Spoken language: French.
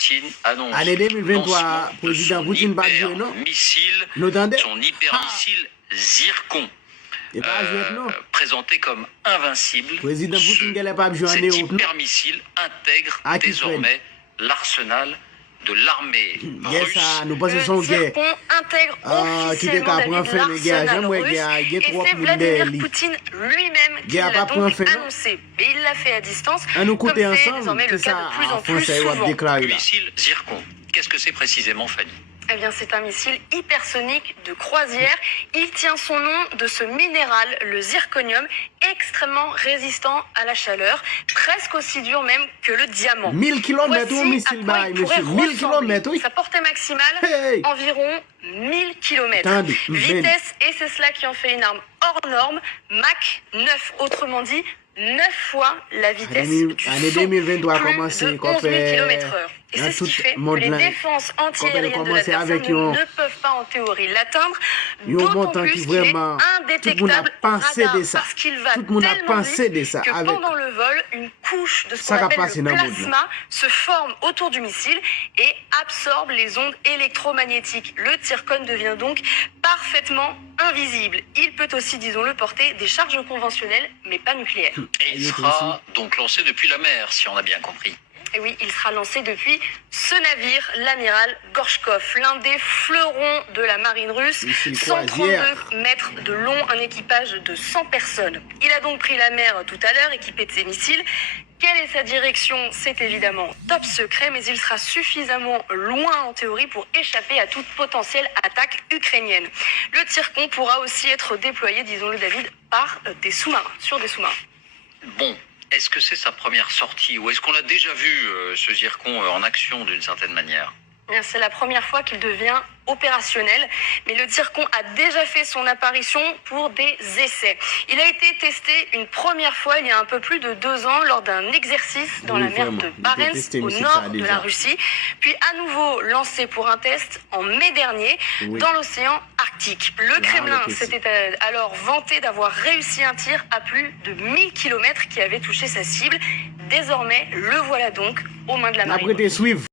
Poutine annonce Année 2023, lancement de président son Poutine va jouer, non? hypermissile, Nous entendez? son hypermissile Zircon, Et pas jouer, non? présenté comme invincible. Président Poutine n'est pas joué en Cet Europe, non? hypermissile intègre À qui désormais l'arsenal de l'armée Yes, russe. ça, nous passons son Le guerre. Zircon intègre qui était officiellement qu'à prendre David, fin, les gars, l'arsenal j'aimerais russe, qu'il y ait et trop c'est de Vladimir monde. Poutine lui-même qui Il y a l'a pas donc point fait, non? annoncé. Et il l'a fait à distance, À nous comme côtés c'est ensemble, désormais le c'est cas ça, de plus en en plus français, on va souvent. déclarer Le là. missile Zircon, qu'est-ce que c'est précisément, Fanny? Eh bien, c'est un missile hypersonique de croisière. Il tient son nom de ce minéral, le zirconium, extrêmement résistant à la chaleur, presque aussi dur même que le diamant. 1000 km Voici au missile, à quoi il pourrait monsieur. 1000 ressembler. km, oui. Sa portée maximale, Hey! environ 1000 km. Attendez, Vitesse, et c'est cela qui en fait une arme hors norme, Mach 9, autrement dit, 9 fois la vitesse du Année son, 2023 a plus commencé, de 11 000 km/h. Et dans c'est ce tout qui fait que monde les là. défenses antiaériennes de commencé l'adversaire avec un- ne peuvent pas en théorie l'atteindre, Il y a un d'autant montant plus qui qu'il est vraiment, tout le monde a indétectable au pensé radar de ça. parce qu'il va Tout le monde a tellement pensé vite de ça que avec- pendant le vol, une couche de ce Ça qu'on va appelle passer le dans le monde, plasma se forme autour du missile et absorbe les ondes électromagnétiques. Le Zircon devient donc parfaitement invisible. Il peut aussi, disons-le, porter des charges conventionnelles, mais pas nucléaires. Et il sera donc lancé depuis la mer, si on a bien compris. Et oui, il sera lancé depuis ce navire, l'amiral Gorchkov, l'un des fleurons de la marine russe. Missile 132 croisière. mètres de long, un équipage de 100 personnes. Il a donc pris la mer tout à l'heure, équipé de ses missiles. Quelle est sa direction? C'est évidemment top secret, mais il sera suffisamment loin en théorie pour échapper à toute potentielle attaque ukrainienne. Le Zircon pourra aussi être déployé, disons-le David, par des sous-marins, sur des sous-marins. Bon, est-ce que c'est sa première sortie ou est-ce qu'on a déjà vu ce Zircon en action d'une certaine manière? C'est la première fois qu'il devient opérationnel, mais le Zircon a déjà fait son apparition pour des essais. Il a été testé une première fois il y a un peu plus de 2 ans lors d'un exercice dans Oui, la mer vraiment. de Il a Barents testé, au mais c'est nord ça, de déjà. la Russie, puis à nouveau lancé pour un test en mai dernier Oui. dans l'océan Arctique. Le Là, Kremlin le s'était alors vanté d'avoir réussi un tir à plus de 1000 km qui avait touché sa cible. Désormais, le voilà donc aux mains de la marine. Après, te suivre.